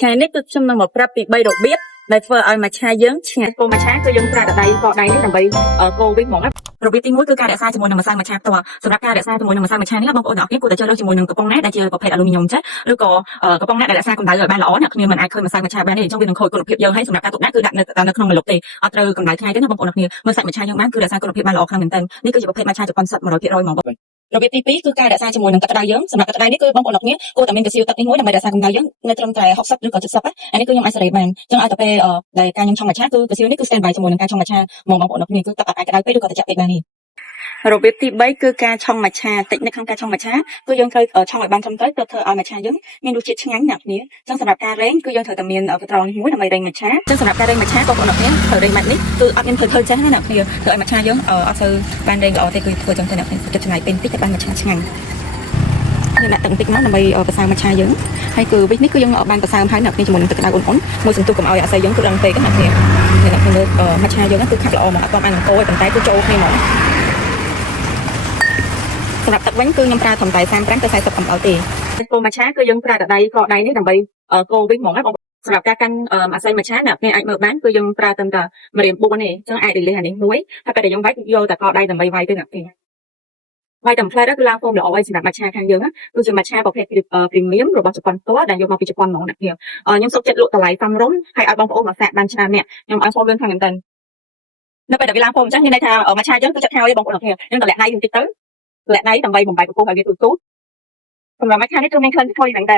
ថ្ងៃនេះគឺខ្ញុំនឹងមកប្រាប់ពី3របៀបដែលធ្វើឲ្យមច្ឆាយើងឆ្ងាញ់គោមច្ឆាគឺយើងប្រើដៃកដៃនេះដើម្បីកូរវិញហ្មងរបៀបទី1គឺការរក្សាជាមួយនឹងម្សៅមច្ឆាផ្ទាល់សម្រាប់ការរក្សាជាមួយនឹងម្សៅមច្ឆានេះបងប្អូនទាំងអស់គ្នាគួរតែជ្រើសរើសជាមួយនឹងកំប៉ុងណាដែលជាប្រភេទអាលូមីញ៉ុមចាឬក៏កំប៉ុងណាដែលរក្សាកម្ដៅឲ្យបានល្អអ្នកគ្នាមិនអាចឃើញម្សៅមច្ឆាបានទេអញ្ចឹងវានឹងខូចគុណភាពយើងហើយសម្រាប់ការទុកដាក់គឺដាក់នៅក្នុងម្លប់ទេអត់ត្រូវកម្ដៅថ្ងៃទេណាបងប្អូនទាំងអស់គ្នាមើលសាច់មច្ឆាយើងបានគឺរក្សាគុណភាពបានល្អខ្លាំងមែនទែននេះគឺជាប្រភេទមច្ឆាជប៉ុនសុទ្ធ 100% ហ្មងរបៀបទី2គឺការរក្សាជាមួយនឹងទឹកក្តៅយើងសម្រាប់ទឹកក្តៅនេះគឺបងប្អូនទាំងអស់គ្នាគួរតែមានកសៀវទឹកនេះមួយដើម្បីរក្សាកម្ដៅយើងនៅត្រឹមតែ60ឬក៏70អានេះគឺខ្ញុំអាចសេរីបានអញ្ចឹងឲ្យតែពេលដែលការខ្ញុំឆុងមច្ឆាគឺកសៀវនេះគឺ stand by ជាមួយនឹងការឆុងមច្ឆាមកបងប្អូនទាំងអស់គ្នាគឺទឹកអាចក្តៅពេកឬក៏ត្រជាក់ពេកបាននេះរបៀបទី3គឺការឆុងមច្ឆាតិចនៅក្នុងការឆុងមច្ឆាគឺយើងត្រូវឆុងឲ្យបានត្រឹមត្រូវទើបធ្វើឲ្យមច្ឆាយើងមានរសជាតិឆ្ងាញ់អ្នកគ្នាអញ្ចឹងសម្រាប់ការរែងគឺយើងត្រូវតែមានកាត្រងនេះមួយដើម្បីរែងមច្ឆាអញ្ចឹងសម្រាប់ការរែងមច្ឆាបងប្អូនអ្នកគ្នាត្រូវរែងម៉ាត់នេះគឺអត់មានធ្វើចាស់ណាអ្នកគ្នាធ្វើឲ្យមច្ឆាយើងអត់ទៅបានរែងល្អទេគឺធ្វើចឹងទៅអ្នកគ្នាចិត្តចំណាយពេលបន្តិចតែបានមច្ឆាឆ្ងាញ់យើងដាក់ទឹកបន្តិចមកដើម្បីប្រសើរមច្ឆាយើងហើយគឺវិចនេះគឺយើងបានប្រសើរហើយអ្នកគ្នាជាមួយនឹងទឹកក្តៅអ៊ុនៗមួយសន្ទុះកុំឲ្យអាស័យយើងគឺរឹងពេកណាអ្នកគ្នាអ្នកគ្នាមច្ឆាយើងគឺខាប់ល្អមកអត់បានអង្គរទេប៉ុន្តែគឺចូលគ្នាមកសម្រាប់ទឹកវិញគឺខ្ញុំប្រើត្រឹមតែ35ទៅ40 ml ទេគោមច្ឆាគឺយើងប្រើតែដៃកដៃនេះដើម្បីកូរវិញហ្មងណាបងសម្រាប់ការកាន់អាស័យមច្ឆាអ្នកគ្នាអាចមើលបានគឺយើងប្រើត្រឹមតែម្រាម4ទេអញ្ចឹងអាចរលេសអានេះមួយហើយពេលដែលយើងវាយយកតែកដៃដើម្បីវាយទៅអ្នកគ្នាវាយតែផ្លែគឺឡើងហ្វូមល្អហើយសម្រាប់មច្ឆាខាងយើងគឺជាមច្ឆាប្រភេទ premium របស់ជប៉ុនផ្ទាល់ដែលយកមកពីជប៉ុនហ្មងអ្នកគ្នាខ្ញុំសុខចិត្តលក់តម្លៃសមរម្យហើយឲ្យបងប្អូនមកសាកបានច្រើនអ្នកខ្ញុំឲ្យហ្វូមលឿនខាងមែនតើនៅពេលដែលវាឡើងហ្វូមអញ្ចឹងមានន័យថាមច្ឆាយើងគឺចិត្តហើយបងប្អូនអ្នកគ្នាយើងតម្លាក់ដៃបន្តិចទៅតម្លាក់ដៃដើម្បីបំបែកពពុះឲ្យវាទូសម្រាប់មច្ឆានេះគឺមានក្លិនឈ្ងុយមែនតើ